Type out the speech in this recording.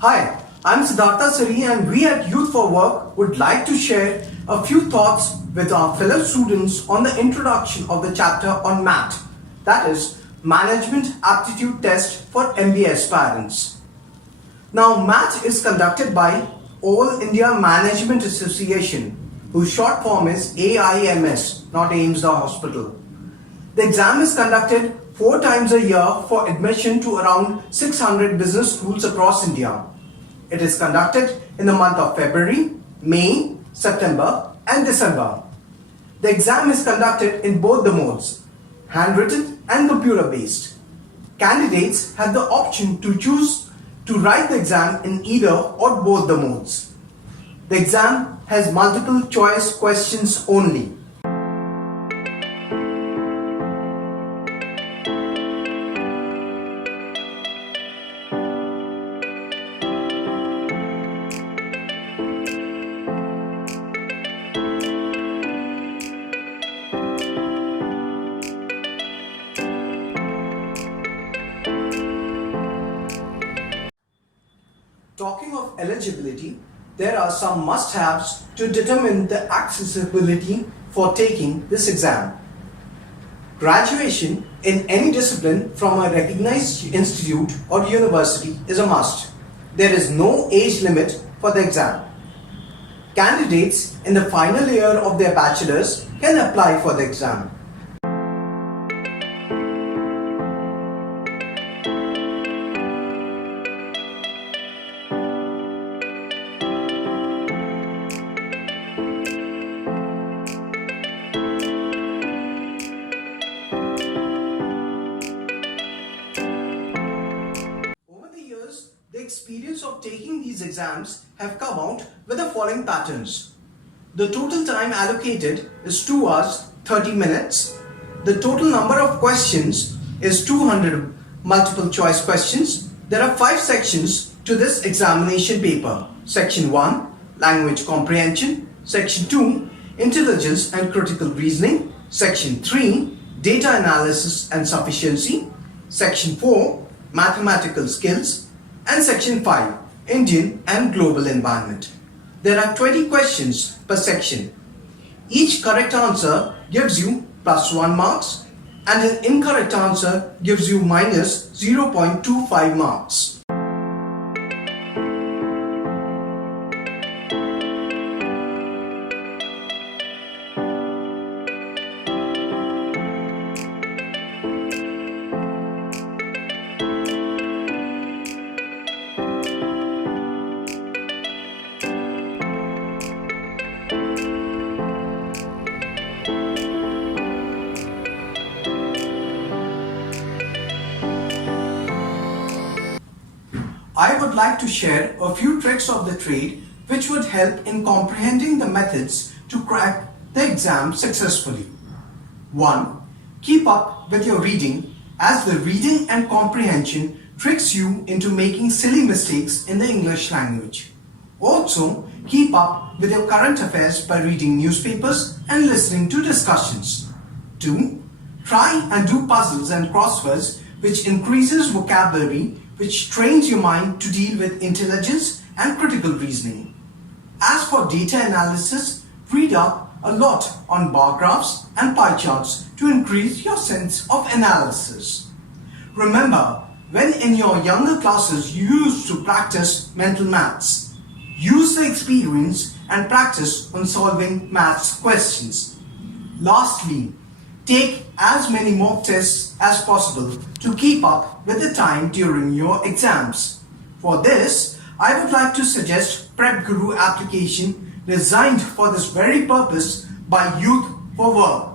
Hi, I'm Siddhartha Siri and we at Youth for Work would like to share a few thoughts with our fellow students on the introduction of the chapter on MAT, that is Management Aptitude Test for MBA aspirants. Now MAT is conducted by All India Management Association, whose short form is AIMS, not AIMS the hospital. The exam is conducted 4 times a year for admission to around 600 business schools across India. It is conducted in the month of February, May, September and December. The exam is conducted in both the modes, handwritten and computer based. Candidates have the option to choose to write the exam in either or both the modes. The exam has multiple choice questions only. Talking of eligibility, there are some must-haves to determine the accessibility for taking this exam. Graduation in any discipline from a recognized institute or university is a must. There is no age limit for the exam. Candidates in the final year of their bachelor's can apply for the exam. The experience of taking these exams have come out with the following patterns. The total time allocated is 2 hours 30 minutes. The total number of questions is 200 multiple choice questions. There are 5 sections to this examination paper. Section 1, Language Comprehension. Section 2, Intelligence and Critical Reasoning. Section 3, Data Analysis and Sufficiency. Section 4, Mathematical Skills. And Section 5, Indian and Global Environment. There are 20 questions per section. Each correct answer gives you +1 marks and an incorrect answer gives you minus 0.25 marks. I would like to share a few tricks of the trade which would help in comprehending the methods to crack the exam successfully. 1. Keep up with your reading, as the reading and comprehension tricks you into making silly mistakes in the English language. Also, keep up with your current affairs by reading newspapers and listening to discussions. 2. Try and do puzzles and crosswords which increases vocabulary, which trains your mind to deal with intelligence and critical reasoning. As for data analysis, read up a lot on bar graphs and pie charts to increase your sense of analysis. Remember, when in your younger classes you used to practice mental maths, use the experience and practice on solving maths questions. Lastly, take as many mock tests as possible to keep up with the time during your exams. For this, I would like to suggest Prep Guru application designed for this very purpose by Youth for Work.